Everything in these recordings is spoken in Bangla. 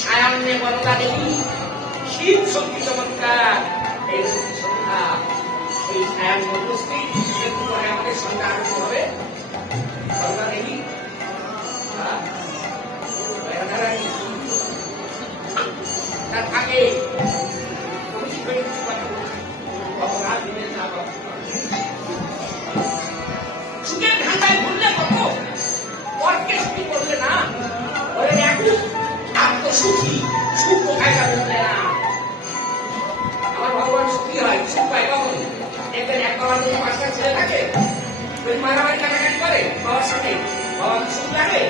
সায়ান্নে বরদা দেবী শীত শক্তি চমৎকার এই সন্ধ্যা এই ছায়ান উপস্থিত একটু পরে আমাদের সন্ধ্যা আরম্ভ হবে। বরদা দেবী তার আগে সুখের ধান্দায় ভুললে কত পরকে সুখী করলে না ওরে একটু আত্মসুখী সুখ কোথায় যাবে না। আমার ভগবান সুখী হয় সুখ পায় কখন দেখবেন এক বাবার যদি পাঁচটা ছেলে থাকে ওই মারামারি কাটাকাটি করে বাবার সাথে বাবার সুখ লাগে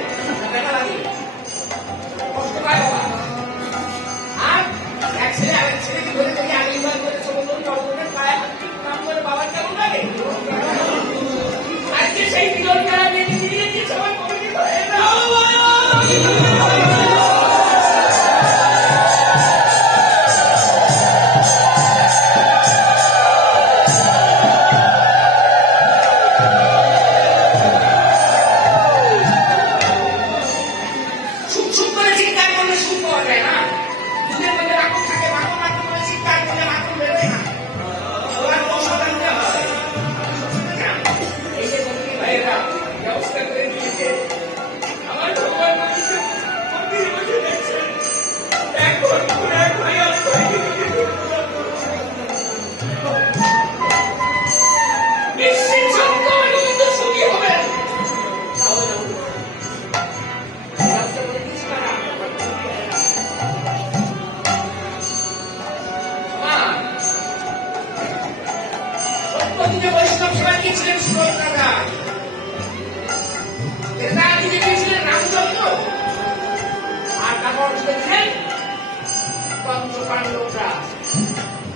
দেখা লাগে কষ্ট পায় বাবা। আর এক ছেলে আরেক ছেলেকে ধরে ধরে আগে ইমান করে সমুদ্র জগতের পায়ে কাম করে বাবার কেমন লাগে। আজকে সেই বিরোধ করা নিয়ে দিয়ে সবাই কমিটি করে বৈষ্ণব সেবা দিয়েছিলেন সুরৎ দিয়েছিলেন রামচন্দ্র আর তারপর দিয়েছিলেন পঞ্চপাণ্ডবরা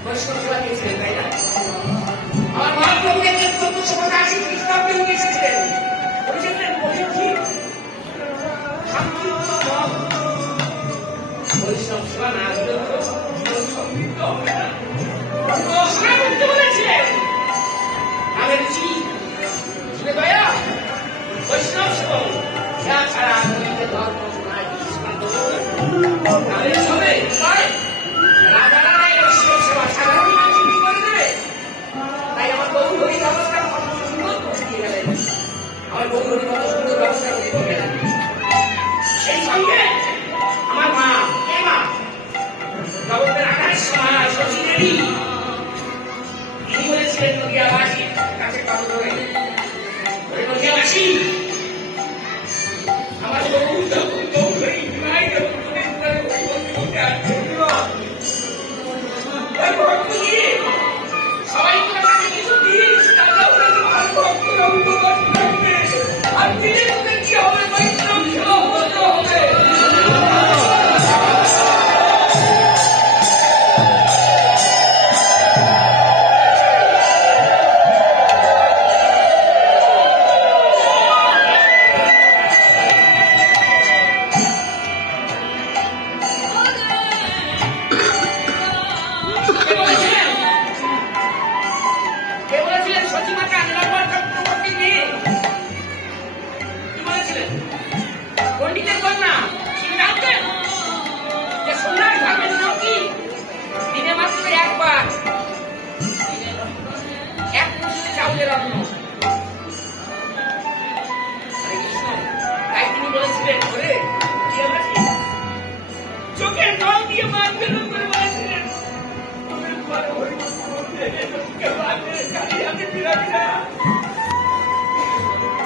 বৈষ্ণব সেবা দিয়েছিলেন তাই না। আমার মহাপ্রভুকে 1480 খ্রিস্টাব্দে উনি এসেছিলেন বলেছিলেন বৈষ্ণব সেবা না দিলে তো জীবন সমৃদ্ধ হবে না। ঘোষণা করতে বলেছিলেন আমাদের চিনে দয়া বৈষ্ণব সেবন যা ছাড়া আধুনিক ধর্ম নাই হবে রাজারা বৈষ্ণব সেবা সাধারণ মানুষ করে দেবে। তাই আমার বহু হরি ব্যবস্থা সুন্দর করে দিয়ে গেলেন। আমার বহু হরি সুন্দর ব্যবস্থা করে দিয়ে গেলেন। সেই সঙ্গে আমার মা কে মা জগতের আকাশ সময় শশী দেবী তিনি বলেছিলেন নদিয়াবাসী কাছে কারো ধরে নদিয়াবাসী আমার বহু যখন গৌরী বিমাই যখন সবাই করে তাকে কিছু দিস আর দিলে তোদের কি হবে বৈষ্ণব সেবা হতে হবে। চোখের জল দিয়ে মানবেন করে বলেছিলেন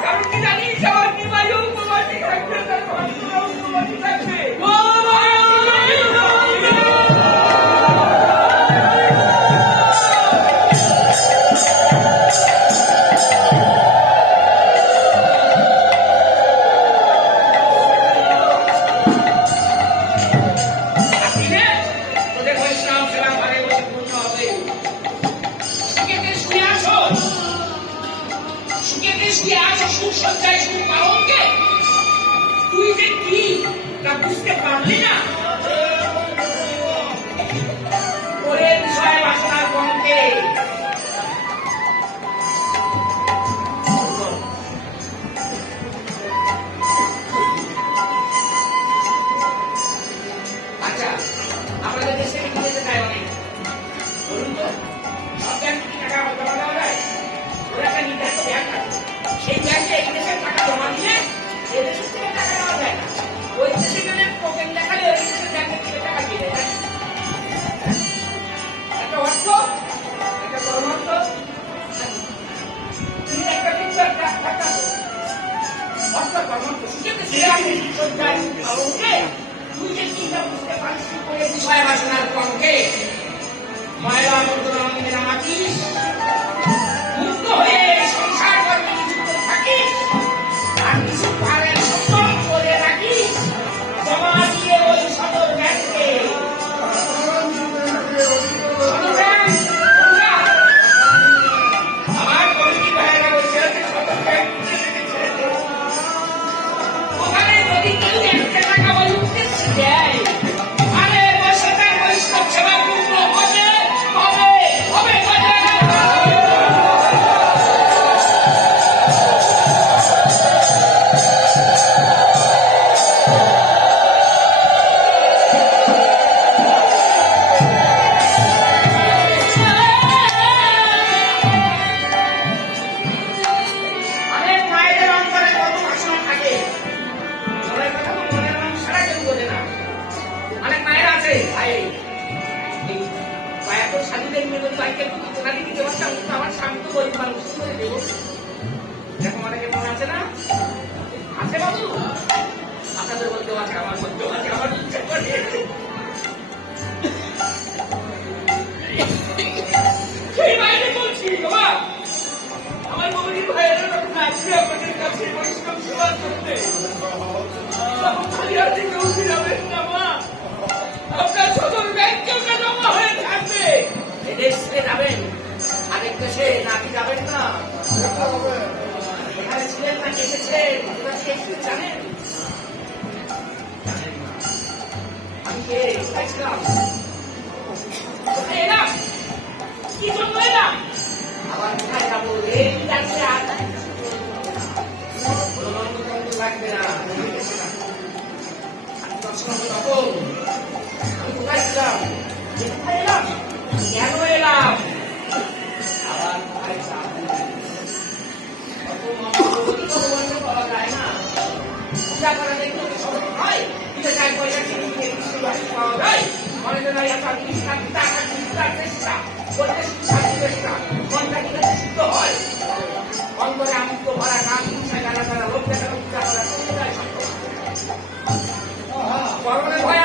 কারণ কি জানি সবার নিমাই উপবাসী থাকবে তার উপবাসী থাকবে। তুই যে কি তা বুঝতে পারলি না ওরে বিষয় বাসনার গন্ধে কলঙ্কে তুই যে চিন্তা বুঝতে পারছিস করে বিষয় বাসনার কলঙ্কে ময়লা আবর্জনা অঙ্গে নামাতিস, মুক্ত হয়ে সংসার কর্মে নিযুক্ত থাকিস, আর কিছু পারের সম্মান করে রাখিস, জমা দিয়ে ওই সদর ব্যাংকে। আমার কমিটি ভাইয়েরা বলছে সদর ব্যাংক ওখানে যদি কেউ একটা টাকা ওই উদ্দেশ্যে দেয়, আরে বসে তার বৈষ্ণব সেবা পূর্ণ হবে হবে হবে অনেক মায়েদের অন্তরে কত বাসনা থাকে, মনের কথা তো মনের মানুষ সারা কেউ বোঝে না। অনেক মায়েরা আছে ভাই এত স্বামীদের মেয়ে যদি বাইকে ওনাকে দিতে পারতাম, কিন্তু আমার স্বামী তো গরিব মানুষ, কি করে দেবো? এরকম অনেকের মনে আছে না? আছে বাবু, আপনাদের মধ্যেও আছে, আমার মধ্যেও আছে, আমার ইচ্ছা করে সেই বাইরে বলছি বাবা, আমার মমির ভাইয়েরা যখন আসবে আপনাদের কাছে বৈষ্ণব সেবা করতে, তখন খালি হাতে কেউ ফিরাবেন না মা, আপনার সদর ব্যাংকে ওটা জমা হয়ে থাকবে। এদেশ ছেড়ে যাবেন, আরেক দেশে নাকি যাবেন না? এখানে ছিলেন না, এসেছেন, এবার কি একটু জানেন? আমি কে, কোথায় ছিলাম, কোথায় এলাম, কি জন্য এলাম, আবার কোথায় যাবো? এই যাচ্ছে আর কোনো নন্দকান্ত লাগবে না, আমি গেছিলাম। আমি দর্শন হবো তখন আমি কোথায় ছিলাম, কোথায় এলাম, কেন এলাম, আবার কোথায় যাবো? কত মহাপ্রভুতি ভগবানকে পাওয়া যায় না, পূজা করা দেখতে সব হয়, দিতে চাই পয়সা কিনে দিয়ে কৃষ্ণবাসী পাওয়া যায়, মনে যেন এত কৃষ্ণা পিতা কৃষ্ণার চেষ্টা করতে শান্তি চেষ্টা মনটা কিনে সিদ্ধ হয়, অন্তরে আমুক্ত ভরা নাম হিংসা গালা গালা লোক দেখানো পূজা করা যায় সত্য। পরমে ভয়